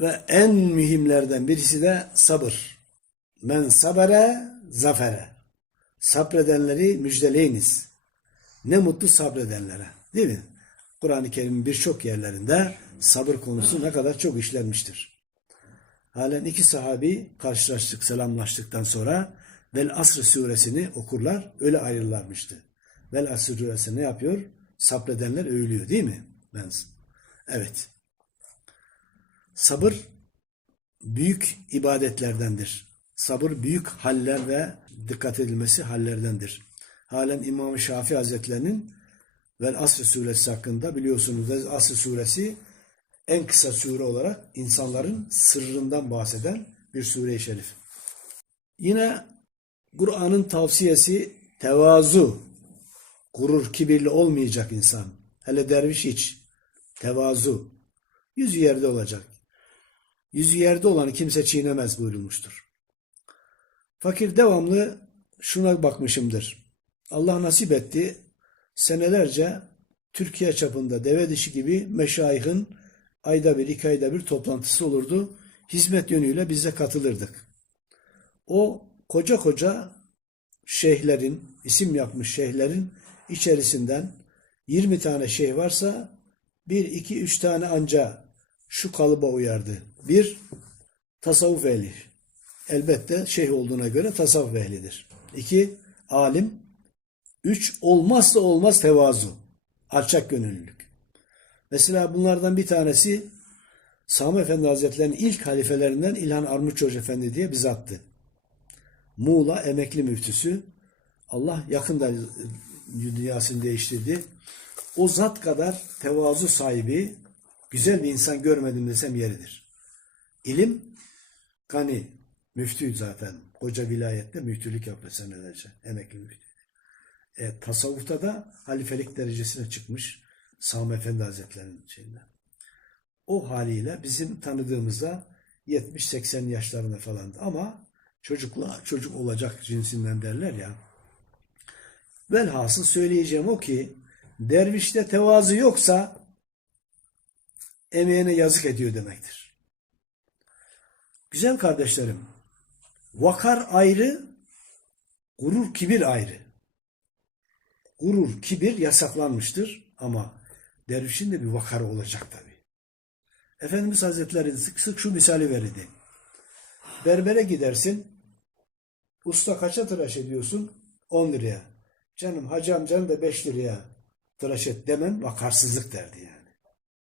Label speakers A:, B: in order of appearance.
A: Ve en mühimlerden birisi de sabır. Men sabere zafere. Sabredenleri müjdeleyiniz. Ne mutlu sabredenlere. Değil mi? Kur'an-ı Kerim'in birçok yerlerinde sabır konusu ne kadar çok işlenmiştir. Halen iki sahabi karşılaştık, selamlaştıktan sonra Vel Asr suresini okurlar, öyle ayrılarmıştı. Vel Asr suresi ne yapıyor? Sabredenler övülüyor değil mi? Ben, evet. Sabır büyük ibadetlerdendir. Sabır büyük haller ve dikkat edilmesi hallerdendir. Halen İmam Şafii Hazretlerinin Vel Asr suresi hakkında biliyorsunuz Vel Asr suresi en kısa sure olarak insanların sırrından bahseden bir sure-i şerif. Yine Kur'an'ın tavsiyesi tevazu. Gurur, kibirli olmayacak insan. Hele derviş hiç. Tevazu. Yüzü yerde olacak. Yüzü yerde olanı kimse çiğnemez buyurulmuştur. Fakir devamlı şuna bakmışımdır. Allah nasip etti. Senelerce Türkiye çapında deve dişi gibi meşayihin ayda bir, iki ayda bir toplantısı olurdu. Hizmet yönüyle biz de katılırdık. O koca koca şeyhlerin, isim yapmış şeyhlerin içerisinden 20 tane şeyh varsa 1, 2, 3 tane anca şu kalıba uyardı. Bir, tasavvuf ehli. Elbette şeyh olduğuna göre tasavvuf ehlidir. İki, alim. Üç, olmazsa olmaz tevazu. Alçak gönüllülük. Mesela bunlardan bir tanesi Sami Efendi Hazretleri'nin ilk halifelerinden İlhan Armuç Hoca Efendi diye bir zattı. Muğla emekli müftüsü. Allah yakında dünyasını değiştirdi. O zat kadar tevazu sahibi güzel bir insan görmedim desem yeridir. İlim kani müftü zaten. Koca vilayette müftülük yaptı senelerce. Emekli müftü. E, tasavvufta da halifelik derecesine çıkmış Sami Efendi Hazretleri'nin şeyinden. O haliyle bizim tanıdığımızda 70-80 yaşlarında falandı ama çocukla çocuk olacak cinsinden derler ya. Velhasıl söyleyeceğim o ki dervişte tevazu yoksa emeğine yazık ediyor demektir. Güzel kardeşlerim, vakar ayrı, gurur kibir ayrı. Gurur, kibir yasaklanmıştır ama dervişin de bir vakarı olacak tabi. Efendimiz Hazretleri sık sık şu misali verirdi. Berbere gidersin, usta kaça tıraş ediyorsun? 10 liraya. Canım hacı amcanı da 5 liraya tıraş et demem vakarsızlık derdi yani.